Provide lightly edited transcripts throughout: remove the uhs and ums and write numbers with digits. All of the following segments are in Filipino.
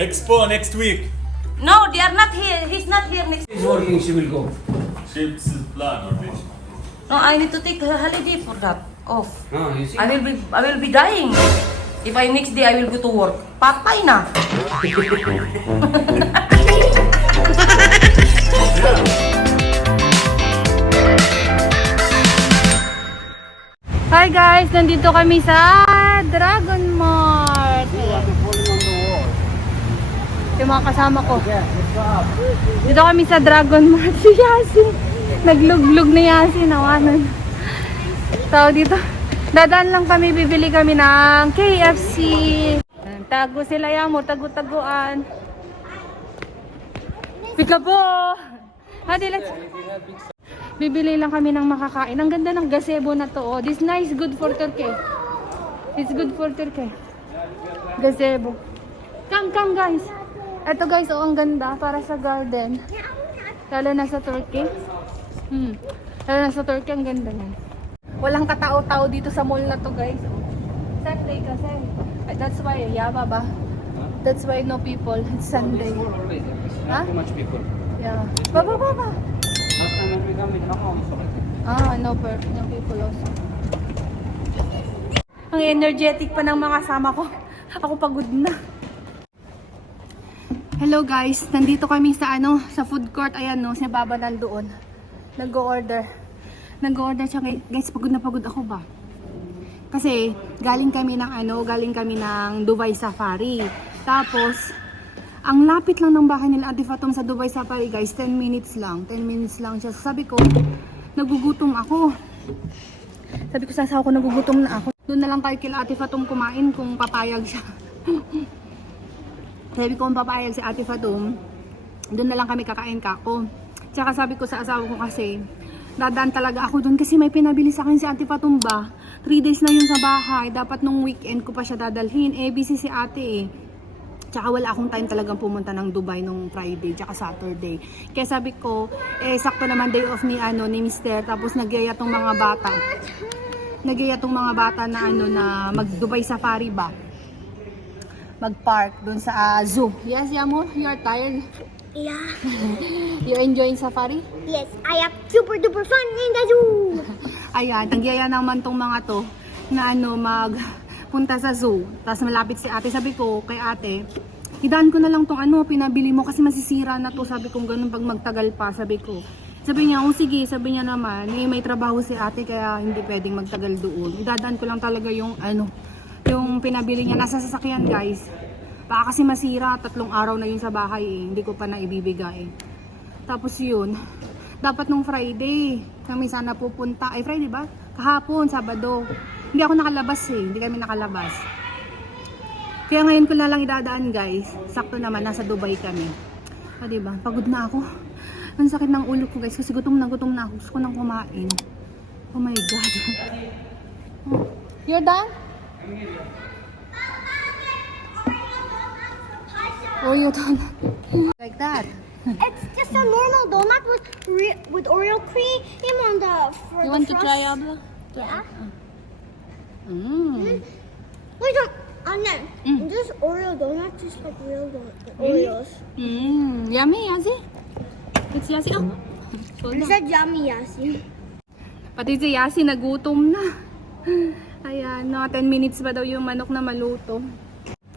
Expo next week. No, they are not here. He's not here next. She's working, she will go. Ship's plan or this. No, I need to take a holiday for that. Off. Ah, you see? I will be dying. If I next day I will go to work. Patay na. Hi guys, nandito kami sa Dragon Mart. Yung mga kasama ko. Dito kami sa Dragon Mart. Si Yasin. Nagluglug na Yasin. Nawanan. So dito, dadaan lang kami. Bibili kami ng KFC. Tago sila yan mo. Tago-taguan. Pikabo! Hadi, let's... Bibili lang kami ng makakain. Ang ganda ng gazebo na to. Oh. This nice, good for Turkey. It's good for Turkey. Gazebo. Come guys. Ito guys, oh, ang ganda para sa garden. Lalo na sa Turkey. Lalo na sa Turkey, ang ganda yan. Walang katao-tao dito sa mall na to guys. Oh. Sunday kasi. That's why, yaba ba? That's why no people. It's Sunday. Huh? Too much people. Yeah. Baba. Last time when we come with Mama also like that. No people also. Ang energetic pa ng mga kasama ko. Ako pagod na. Hello guys, nandito kami sa sa food court. Ayan no, si Baba nandoon. Nag-order siya guys, pagod na pagod ako ba? Kasi galing kami ng Dubai Safari. Tapos ang lapit lang ng bahay nila Ate Fatum sa Dubai Safari guys, 10 minutes lang. 10 minutes lang siya. Sabi ko, nagugutom ako. Sabi ko sa asawa ko, nagugutom na ako. Doon na lang tayo kila Ate Fatum kumain kung papayag siya. Sabi ko kung papayag si Ate Fatum, doon na lang kami kakain kako. Tsaka sabi ko sa asawa ko kasi, dadaan talaga ako doon kasi may pinabili sa akin si Ate Fatum ba. 3 days na yun sa bahay. Dapat nung weekend ko pa siya dadalhin. Busy si ate eh. Tsaka wala akong time talagang pumunta ng Dubai nung Friday tsaka Saturday. Kaya sabi ko, sakto naman day off ni Mister. Tapos nagyaya tong mga bata. Na na mag-Dubai Safari ba? Mag-park dun sa zoo. Yes, Yamo, you're tired? Yeah. You enjoying safari? Yes, I have super duper fun in the zoo. Ayan, nagyaya naman tong mga to na punta sa zoo. Tapos malapit si ate. Sabi ko kay ate, idaan ko na lang tong pinabili mo kasi masisira na to. Sabi ko ganun pag magtagal pa. Sabi niya, sige. Sabi niya naman, may trabaho si ate kaya hindi pwedeng magtagal doon. Idadaan ko lang talaga yung yung pinabili niya. Nasa sasakyan guys. Baka kasi masira. 3 araw na yun sa bahay eh. Hindi ko pa na ibibigay. Tapos yun, dapat nung Friday kami sana pupunta. Ay Friday ba? Kahapon, Sabado. Hindi ako nakalabas eh. Hindi kami nakalabas. Kaya ngayon ko na lang idadaan guys. Sakto naman, nasa Dubai kami. Diba? Pagod na ako. Ang sakit ng ulo ko guys. Kasi gutom na ako. Gusto ko nang kumain. Oh my God. You're done? Oh, you're done. Like that. It's just a normal donut with Oreo cream on the. You want to try Abla? Yeah. Mm. Wait, this Oreo donut just like real Oreos. Yummy, Yazi? It's Yazi. Oh. You said yummy, Yasi. Pati si Yazi nagutom na. Ayan, 10 minutes ba daw yung manok na maluto.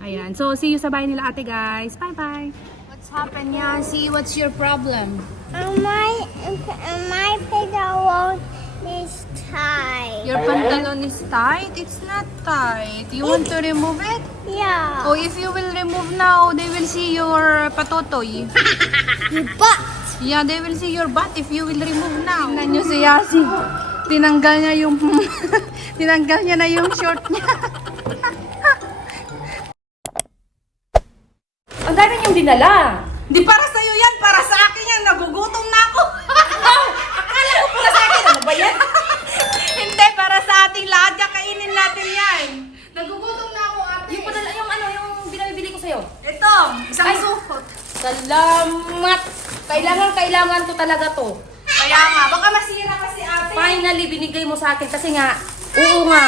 Ayan, so see you sa bahay nila ate guys. Bye-bye. What's happened, Yazi? What's your problem? My pantalon is tight. Your pantalon is tight? It's not tight. You want to remove it? Yeah. Oh, if you will remove now, they will see your patotoy. Your butt. Yeah, they will see your butt if you will remove now. Tingnan nyo si Yasin. Tinanggal niya yung tinanggal niya na yung short niya. Ang dami niyong dinala. Di para sa'yo yan, para sa akin yan. Nagugutom na ako. Akala ko para sa akin. Ano ba yan? Hindi, para sa ating lahat. Kainin natin yan. Nagugutom na ako, ate. Yung binibili ko sa'yo. Ito, isang suhot. Salamat. Kailangan ko talaga to. Kaya nga, baka masira kasi ate. Finally, binigay mo sa akin kasi nga, oo nga.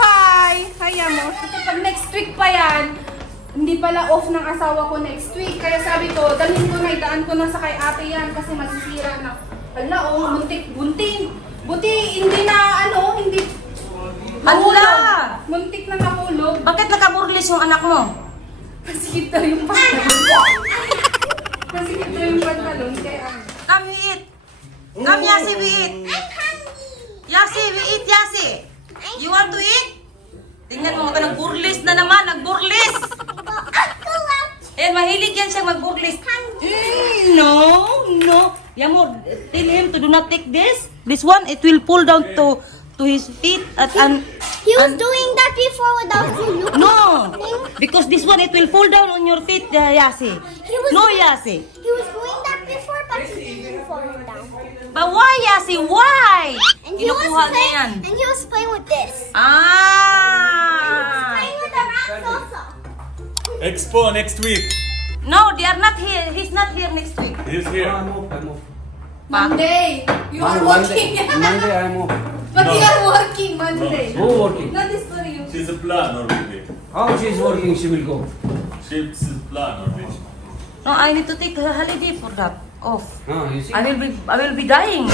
Hi! Hi, mo. Pag next week pa yan, hindi pala off ng asawa ko next week. Kaya sabi ko, dalhin ko na, idaan ko na sa kay ate yan kasi masisira na. Hala, oh, bunting. Buti, hindi na, hindi nahulog. Muntik na nahulog. Bakit nakaburlis yung anak mo? Kasi daw yung pantalon. Kasi daw yung pantalon. Kaya, Come eat. Come, Yasi, we eat. Yasi, we eat, Yasi. You want to eat? Tingnan mo, nagburlis na naman, nagburlis. Ayan, mahilig yan siyang magburlis. No. Yamo, tell him to do not take this. This one, it will pull down to his feet. He was doing that before without you looking. No, because this one, it will fall down on your feet, Yasi. No, Yasi. He was doing that before, but he didn't fall down. But why, Yasi? Why? And he was Kinukuha niya playing. yan. And he was playing with this. Ah! Playing with the rats also. Expo next week. No, they are not here. He's not here next week. He's here. I'm off. Monday. You are Monday, working. Monday I'm off. But No. you are working Monday. Who working? Not this for you. She's a plan already. How she's working, she will go. She's a plan already. No, I need to take a holiday for that. Off. Ah, you see? I will be dying.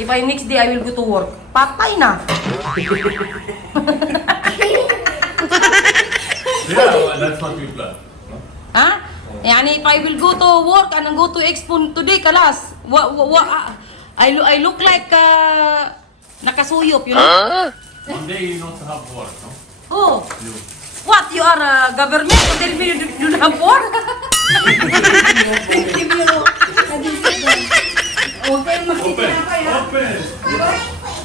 If I next day I will go to work. Patay na. Yeah, that's what we plan. Ha? Yani if I will go to work and go to expo today, kalas. I look like nakasuyop, you know? Monday you not have work, no? Oh. You. What? You are a government? You tell me you don't have work? Okay, Open. magsitina kayo. Open.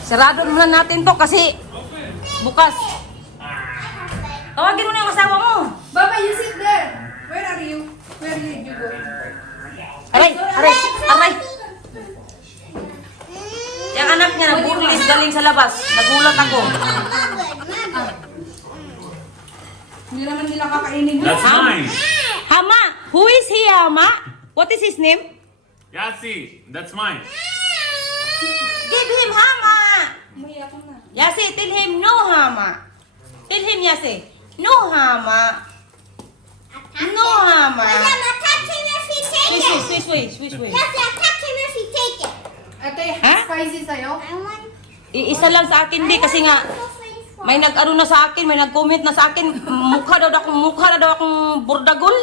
Sarado muna natin to kasi bukas. Tawagin mo na yung asawa mo. Baba, you sit there. Where are you? Where did you go? Aray. Yung anak niya nagburlis galing sa labas. Nagulat ako. Hindi naman nila kakainin yun. That's mine. Hama, who is he, Hama? What is his name? Yasi, that's mine. Give him Hama. Umuya ka na. Yasi, tell him no Hama. Tell him Yasi, no Hama. No Hama. William, attack him if he take it. Swish. Yes, attack him if he take it. Ate, Ha? spicy sa'yo? I want. Iisa lang sa akin di kasi nga may nag-ano na sa akin, may nag-comment na sa akin, mukha na daw akong burdagol.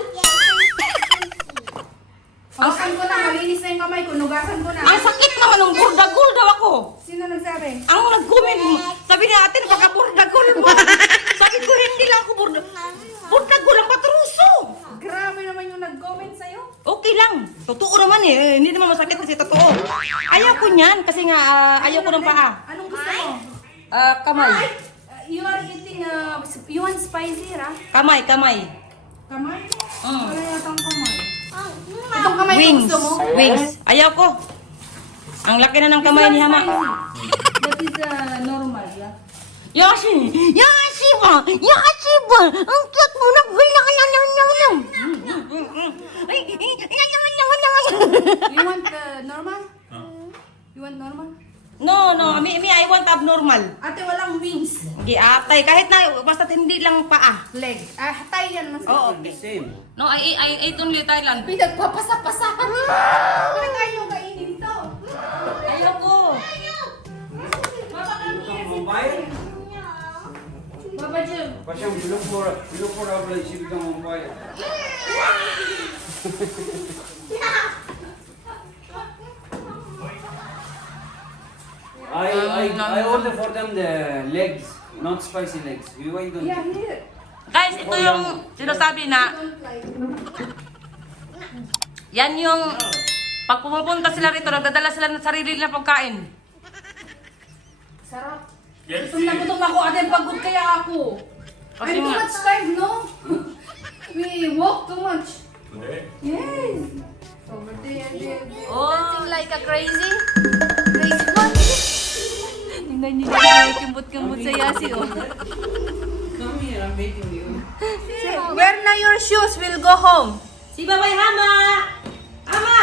Hugasan ko na, malinis na yung kamay ko, nugasan ko na. Ang sakit naman ng burdagol daw ako. Sino nagsabi? Ang nag-comment, sabi niya ate, napaka-burdagol mo. Sabi ko, hindi lang ako burdagol, ang patruso. Grabe naman yung nag-comment sa'yo. Okay lang. Totoo naman eh. Hindi naman masakit kasi totoo. Ayaw ko niyan kasi nga ayaw ko ng paa. Anong gusto mo? Kamay. You are eating, you want spicy, ra? Kamay. Kamay? Mm. Wala yatang kamay. Itong kamay Wings. gusto mo? Wings. Ayaw ko. Ang laki na ng kamay ni Hama. That is normal, yeah? Yashi ba? Ang cute mo na. You want normal? Huh? You want normal? No. Me, I want abnormal. Ate, walang wings. Hindi, atay. Kahit na, basta hindi lang paa. Leg. Tay yan lang. Oo. The same. No, I ate only Thailand. Pinagpapasa-pasahan. Parang ayaw kainin to. Ayaw ko. Vampire? Baba Jim. Pasham, you look for a place, she become vampire. I order for them the legs, not spicy legs. Why don't Yeah, you? here. Guys, ito yung sinasabi na Don't like. yan yung pag pumupunta sila rito, nagdadala sila ng sarili nilang pagkain. Sarap. Yes, Gutom na gutom ako. Ate, pagod kaya ako. Kasi I'm too nga. much time, no? We walk too much. Today? Yes. Over there, there. Oh, Like a crazy one. tingnan niyo yung kimbot-kimbot sa Yasi, oh. Come here, I'm waiting you. Wear na your shoes. We'll go home. Si Babay Hama! Hama!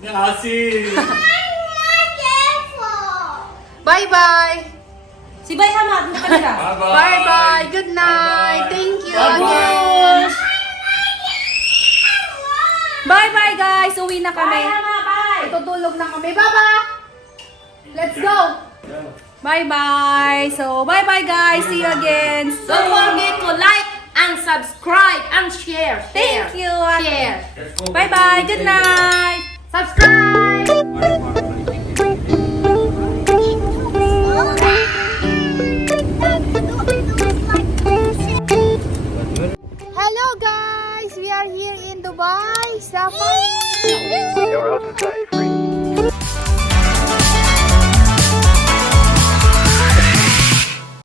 Yasi! I'm not careful. Bye-bye. Si Bay Hamad, na kanila. Bye-bye. Bye-bye. Good night. Bye-bye. Thank you Bye-bye. again. Bye-bye guys, uwi na kami. Tutulog na kami. Baba! Let's go! Bye-bye. So, bye-bye guys. See you again. Don't forget to like and subscribe and share. Thank you. Share. Bye-bye. Good night. Subscribe. Hello guys! We are here in Dubai. Safari.